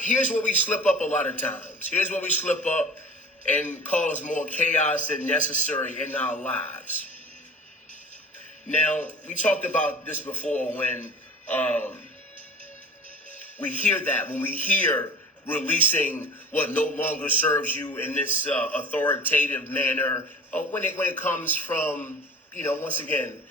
Here's where we slip up a lot of times. Here's where we slip up and cause more chaos than necessary in our lives. Now, we talked about this before when we hear that, when we hear releasing what no longer serves you in this authoritative manner, when it comes from, once again,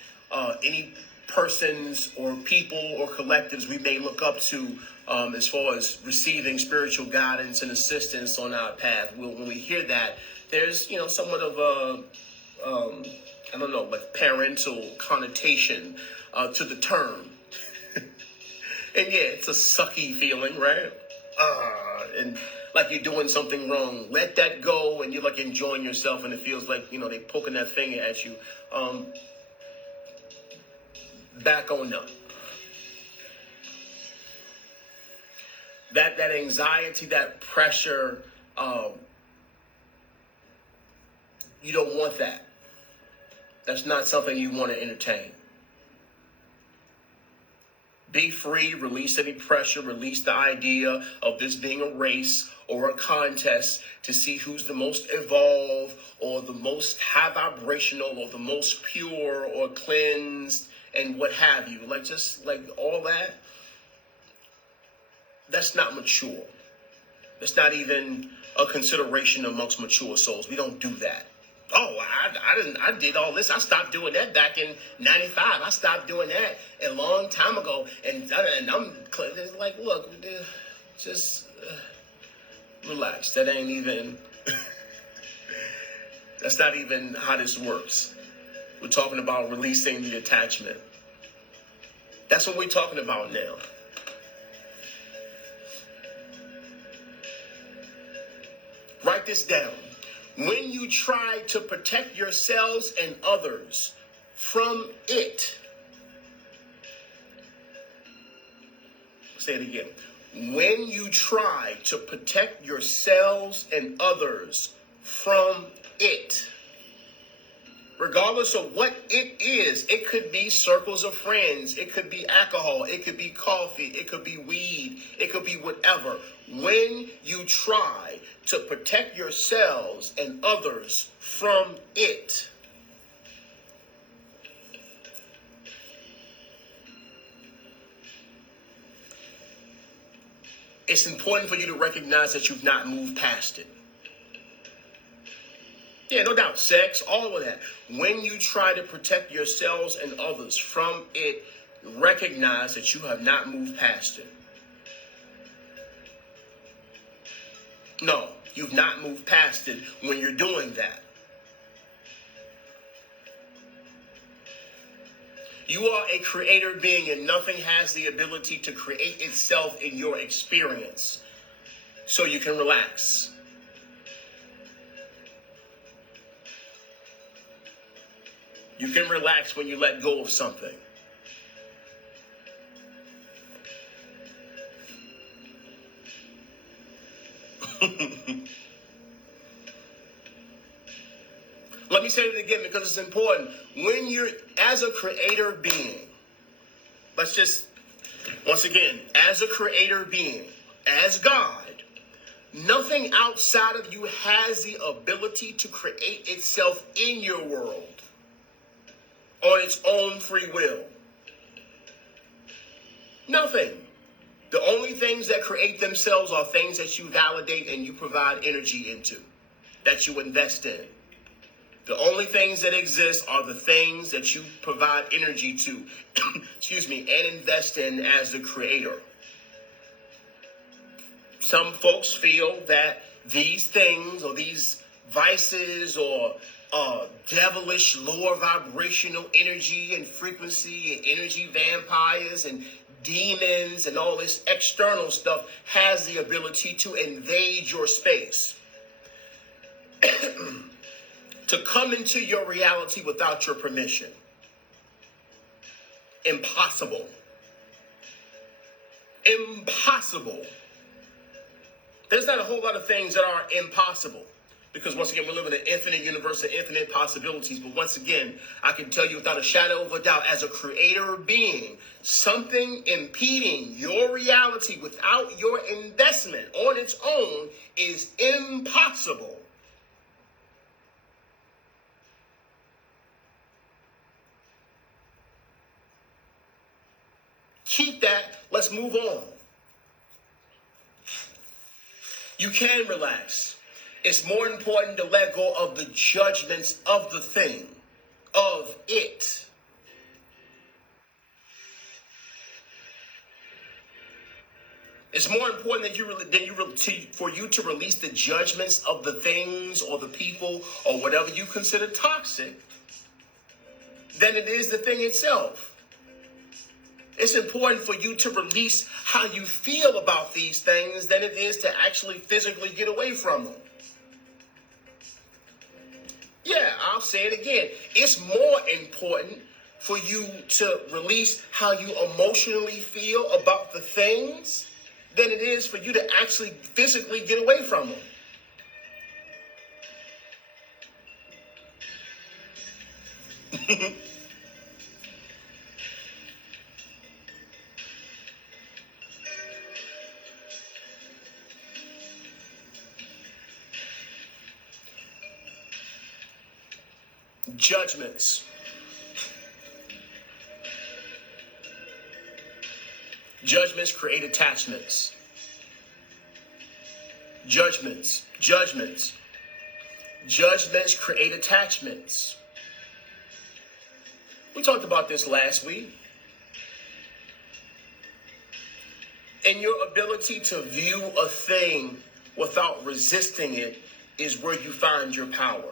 any persons or people or collectives we may look up to as far as receiving spiritual guidance and assistance on our path. When we hear that, there's, somewhat of a, like parental connotation to the term. And yeah, it's a sucky feeling, right? And like you're doing something wrong. Let that go, and you're like enjoying yourself, and it feels like, they poking that finger at you. Back on up. That anxiety, that pressure, you don't want that. That's not something you want to entertain. Be free, release any pressure, release the idea of this being a race or a contest to see who's the most evolved or the most high vibrational or the most pure or cleansed and what have you. Just all that, that's not mature. That's not even a consideration amongst mature souls. We don't do that. Oh, I did all this. I stopped doing that back in 95. I stopped doing that a long time ago. And I'm like, look, just relax. That ain't even, that's not even how this works. We're talking about releasing the attachment. That's what we're talking about now. Write this down. When you try to protect yourselves and others from it. Say it again. When you try to protect yourselves and others from it. Regardless of what it is, it could be circles of friends, it could be alcohol, it could be coffee, it could be weed, it could be whatever. When you try to protect yourselves and others from it, it's important for you to recognize that you've not moved past it. Yeah, no doubt. Sex, all of that. When you try to protect yourselves and others from it, recognize that you have not moved past it. No, you've not moved past it when you're doing that. You are a creator being, and nothing has the ability to create itself in your experience. So you can relax. You can relax when you let go of something. Let me say it again because it's important. When you're, as a creator being, let's just, once again, as a creator being, as God, nothing outside of you has the ability to create itself in your world on its own free will. Nothing. The only things that create themselves are things that you validate and you provide energy into, that you invest in. The only things that exist are the things that you provide energy to, and invest in as the creator. Some folks feel that these things or these vices or devilish lower vibrational energy and frequency and energy vampires and demons and all this external stuff has the ability to invade your space. To come into your reality without your permission. Impossible. Impossible. There's not a whole lot of things that are impossible. Because once again, we live in an infinite universe of infinite possibilities. But once again, I can tell you without a shadow of a doubt, as a creator being, something impeding your reality without your investment on its own is impossible. Keep that. Let's move on. You can relax. It's more important to let go of the judgments of the thing, of it. It's more important for you to release the judgments of the things or the people or whatever you consider toxic than it is the thing itself. It's important for you to release how you feel about these things than it is to actually physically get away from them. Yeah, I'll say it again. It's more important for you to release how you emotionally feel about the things than it is for you to actually physically get away from them. Judgments. Judgments create attachments. Judgments create attachments. We talked about this last week. And your ability to view a thing without resisting it is where you find your power.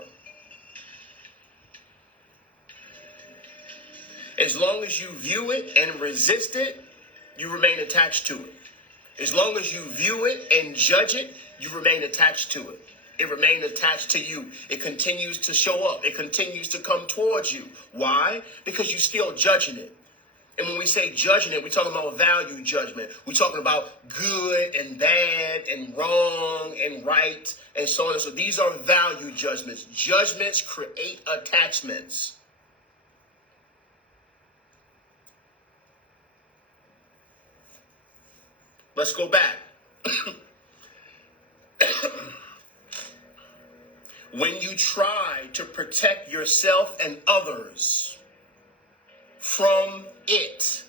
As long as you view it and resist it, you remain attached to it. As long as you view it and judge it, you remain attached to it. It remains attached to you. It continues to show up. It continues to come towards you. Why? Because you're still judging it. And when we say judging it, we're talking about value judgment. We're talking about good and bad and wrong and right and so on. So these are value judgments. Judgments create attachments. Let's go back. When you try to protect yourself and others from it,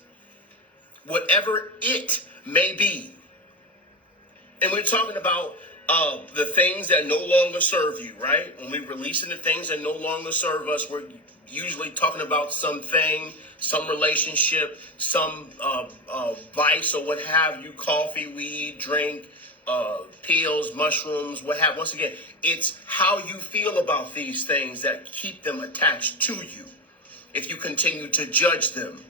whatever it may be, and we're talking about the things that no longer serve you, right? When we're releasing the things that no longer serve us, we're usually talking about something, some relationship, some vice or what have you, coffee, weed, drink, pills, mushrooms, what have. Once again, it's how you feel about these things that keep them attached to you if you continue to judge them.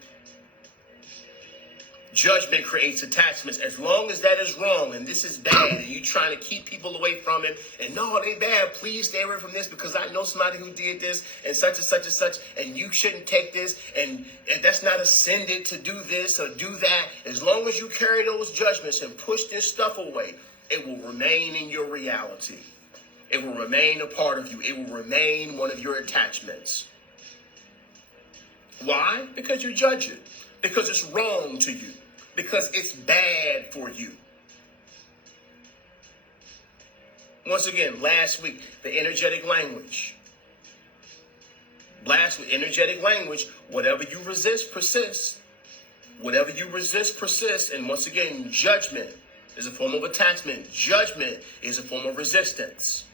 Judgment creates attachments. As long as that is wrong and this is bad and you're trying to keep people away from it and no, they bad, please stay away from this because I know somebody who did this and such and such and such and you shouldn't take this and that's not ascended to do this or do that. As long as you carry those judgments and push this stuff away, it will remain in your reality. It will remain a part of you. It will remain one of your attachments. Why? Because you judge it. Because it's wrong to you. Because it's bad for you. Once again, last week, the energetic language. Last week, energetic language, whatever you resist persists. Whatever you resist persists. And once again, judgment is a form of attachment. Judgment is a form of resistance.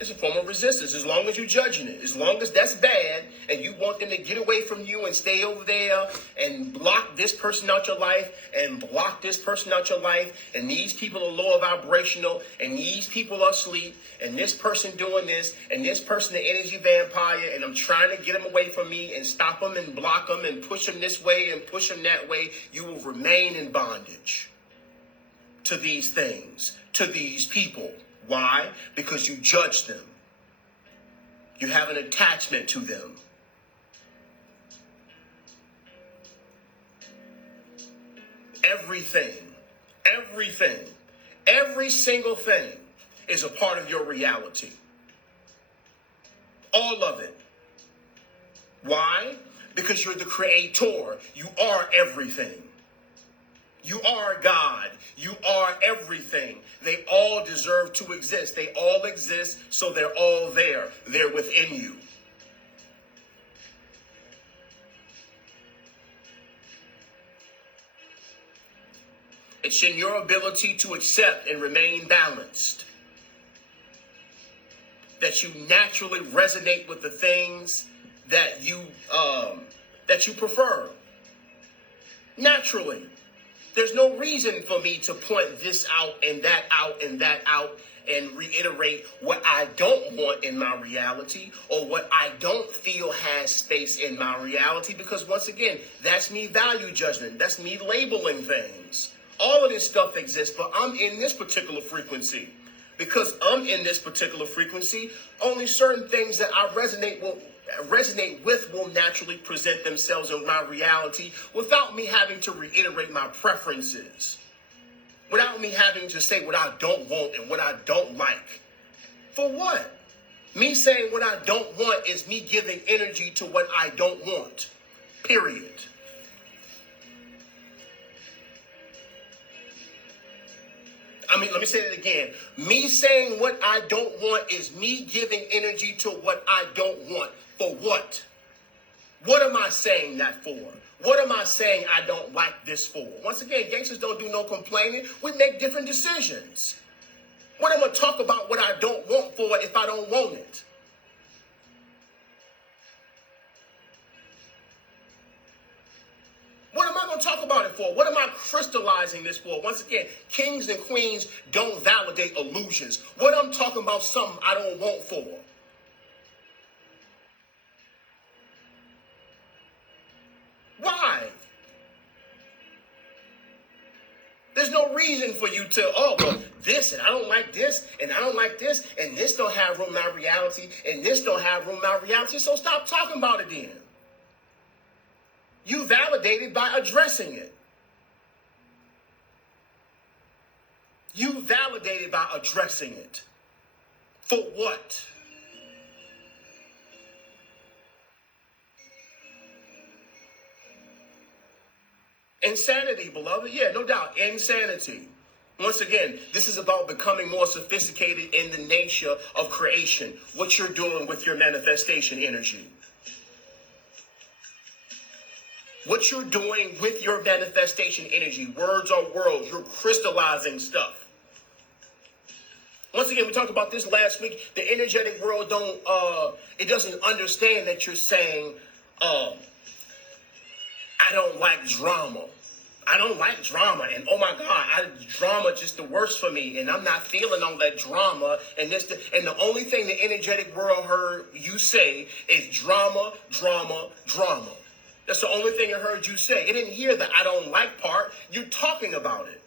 It's a form of resistance as long as you're judging it. As long as that's bad and you want them to get away from you and stay over there and block this person out your life and block this person out your life and these people are lower vibrational and these people are asleep and this person doing this and this person the energy vampire and I'm trying to get them away from me and stop them and block them and push them this way and push them that way, you will remain in bondage to these things, to these people. Why? Because you judge them. You have an attachment to them. Everything, every single thing is a part of your reality. All of it. Why? Because you're the creator. You are everything. You are God. You are everything. They all deserve to exist. They all exist, so they're all there. They're within you. It's in your ability to accept and remain balanced that you naturally resonate with the things that you prefer. Naturally. There's no reason for me to point this out and that out and that out and reiterate what I don't want in my reality or what I don't feel has space in my reality, because once again, that's me value judgment. That's me labeling things. All of this stuff exists, but I'm in this particular frequency. Because I'm in this particular frequency, only certain things that I resonate with will naturally present themselves in my reality without me having to reiterate my preferences, without me having to say what I don't want and what I don't like. For what? Me saying what I don't want is me giving energy to what I don't want. Period. Let me say it again. Me saying what I don't want is me giving energy to what I don't want. For what? What am I saying that for? What am I saying I don't like this for? Once again, gangsters don't do no complaining. We make different decisions. What am I talk about what I don't want for if I don't want it? What am I going to talk about it for? What am I crystallizing this for? Once again, kings and queens don't validate illusions. What I'm talking about, something I don't want for. Why? There's no reason for you to, this, and I don't like this, and I don't like this, and this don't have room in my reality, and this don't have room in my reality, so stop talking about it then. You validate it by addressing it. You validate it by addressing it. For what? Insanity, beloved. Yeah, no doubt. Insanity. Once again, this is about becoming more sophisticated in the nature of creation. What you're doing with your manifestation energy. What you're doing with your manifestation energy. Words are worlds. You're crystallizing stuff. Once again, we talked about this last week. The energetic world doesn't understand that you're saying, I don't like drama. I don't like drama. And oh my God, drama just the worst for me. And I'm not feeling all that drama. And the only thing the energetic world heard you say is drama, drama, drama. That's the only thing it heard you say. It didn't hear the I don't like part. You're talking about it.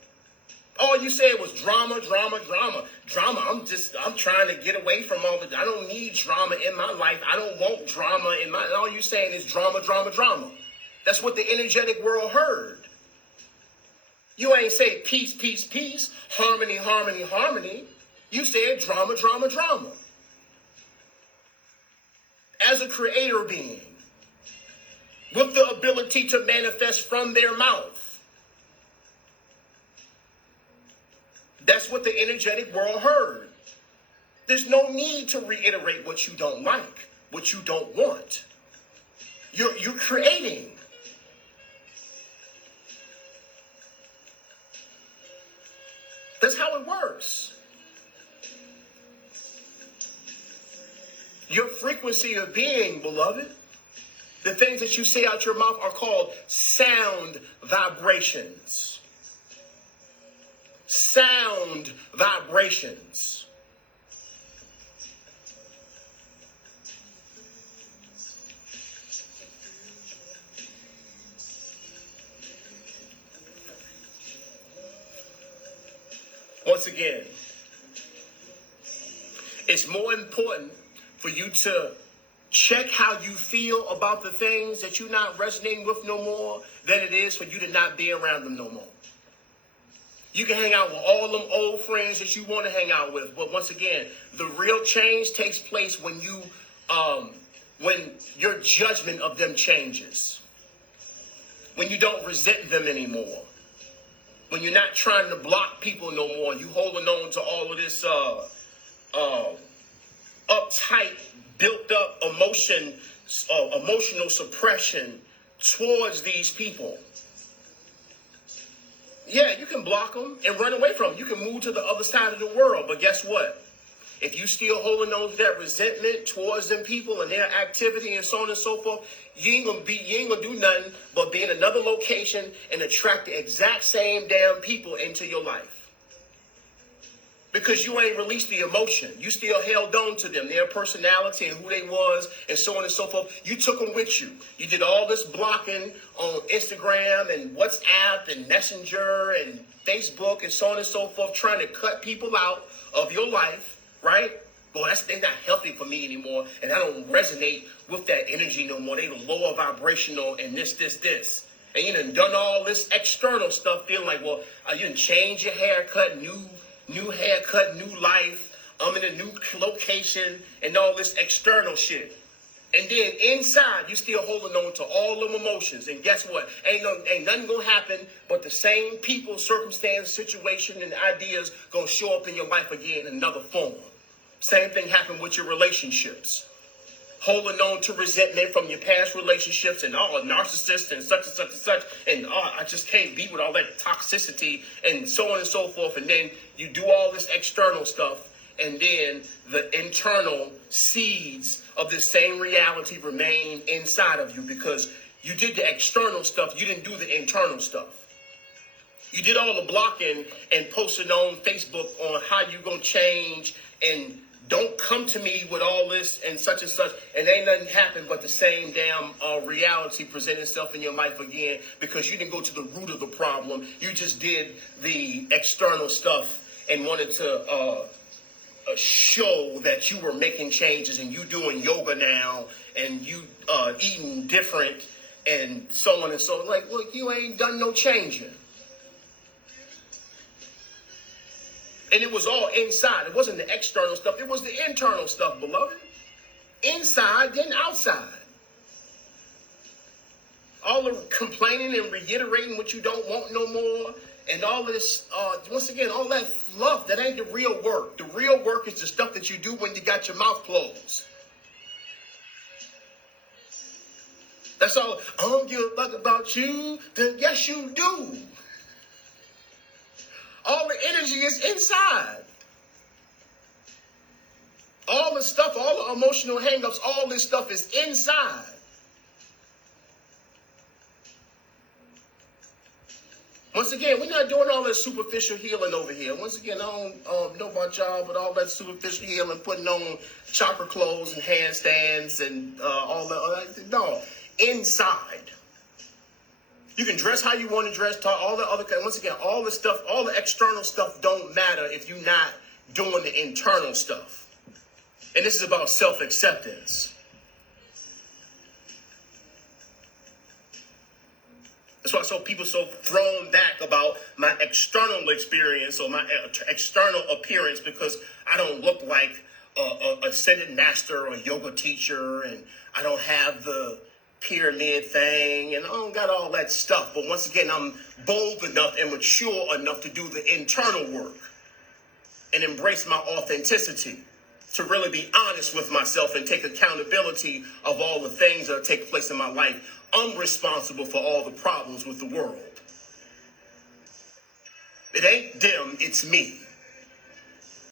All you said was drama, drama, drama. Drama, I'm trying to get away from all the, I don't need drama in my life. I don't want drama in my, all you're saying is drama, drama, drama. That's what the energetic world heard. You ain't say peace, peace, peace, harmony, harmony, harmony. You said drama, drama, drama. As a creator being, with the ability to manifest from their mouth. That's what the energetic world heard. There's no need to reiterate what you don't like, what you don't want. You're creating. That's how it works. Your frequency of being, beloved, the things that you say out your mouth are called sound vibrations. Sound vibrations. Once again, it's more important for you to check how you feel about the things that you're not resonating with no more than it is for you to not be around them no more. You can hang out with all them old friends that you want to hang out with. But once again, the real change takes place when your judgment of them changes. When you don't resent them anymore. When you're not trying to block people no more. You holding on to all of this uptight, built up emotional suppression towards these people. Yeah, you can block them and run away from them. You can move to the other side of the world. But guess what? If you still holding on to that resentment towards them people and their activity and so on and so forth, you ain't gonna do nothing but be in another location and attract the exact same damn people into your life. Because you ain't released the emotion. You still held on to them, their personality and who they was and so on and so forth. You took them with you. You did all this blocking on Instagram and WhatsApp and Messenger and Facebook and so on and so forth, trying to cut people out of your life, right? Boy, they're not healthy for me anymore, and I don't resonate with that energy no more. They lower vibrational and this. And you done all this external stuff, feeling like, well, you done changed your haircut, new haircut, new life, I'm in a new location, and all this external shit. And then inside, you still holding on to all them emotions. And guess what? Ain't nothing gonna happen, but the same people, circumstance, situation, and ideas gonna show up in your life again in another form. Same thing happened with your relationships. Holding on to resentment from your past relationships and a narcissist and such and such and such. And I just can't be with all that toxicity and so on and so forth. And then you do all this external stuff. And then the internal seeds of this same reality remain inside of you because you did the external stuff. You didn't do the internal stuff. You did all the blocking and posting on Facebook on how you going to change and don't come to me with all this and such, and ain't nothing happened but the same damn reality present itself in your life again because you didn't go to the root of the problem. You just did the external stuff and wanted to show that you were making changes and you doing yoga now and you eating different and so on and so on. Like, look, you ain't done no changing. And it was all inside. It wasn't the external stuff. It was the internal stuff, beloved. Inside, then outside. All the complaining and reiterating what you don't want no more. And all this, once again, all that fluff, that ain't the real work. The real work is the stuff that you do when you got your mouth closed. That's all. I don't give a fuck about you. Then yes, you do. All the energy is inside. All the stuff, all the emotional hangups, all this stuff is inside. Once again, we're not doing all that superficial healing over here. Once again, I don't know about y'all, but all that superficial healing, putting on chakra clothes and handstands and all that. No, inside. You can dress how you want to dress, talk, all the other, once again, all the stuff, all the external stuff don't matter if you're not doing the internal stuff. And this is about self-acceptance. That's why I saw people so thrown back about my external experience or my external appearance because I don't look like a ascended master or a yoga teacher and I don't have the pyramid thing and I don't got all that stuff. But once again, I'm bold enough and mature enough to do the internal work and embrace my authenticity, to really be honest with myself and take accountability of all the things that take place in my life. I'm responsible for all the problems with the world. It ain't them, it's me.